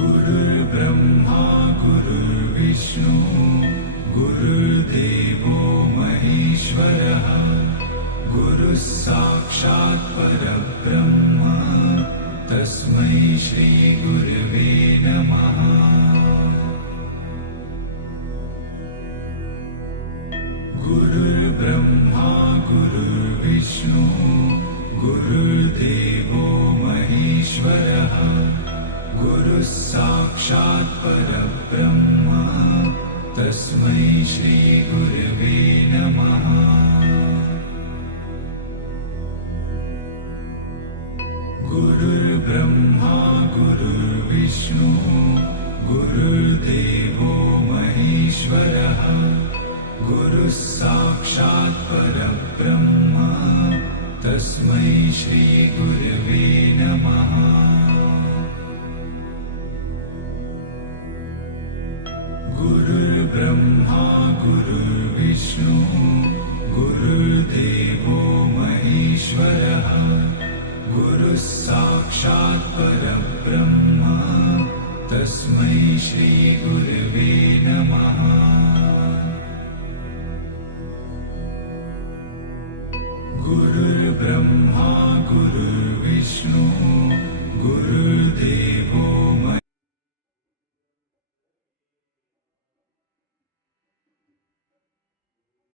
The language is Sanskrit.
गुरुर्ब्रह्मा गुरुर्विष्णु गुरुर्देवो महेश्वरः गुरुः साक्षात् परब्रह्म तस्मै श्री गुरवे नमः। गुरुर्ब्रह्मा गुरुर्विष्णु गुरुर्देवो महेश्वरः गुरुः साक्षात् परब्रह्म तस्मै श्री गुरवे नमः। गुरुर्ब्रह्मा गुरुर्विष्णु गुरुर्देवो महेश्वरः गुरुः साक्षात् परब्रह्म तस्मै श्री गुरवे नमः। गुरुर्ब्रह्मा गुरुर्विष्णु गुरुर्देवो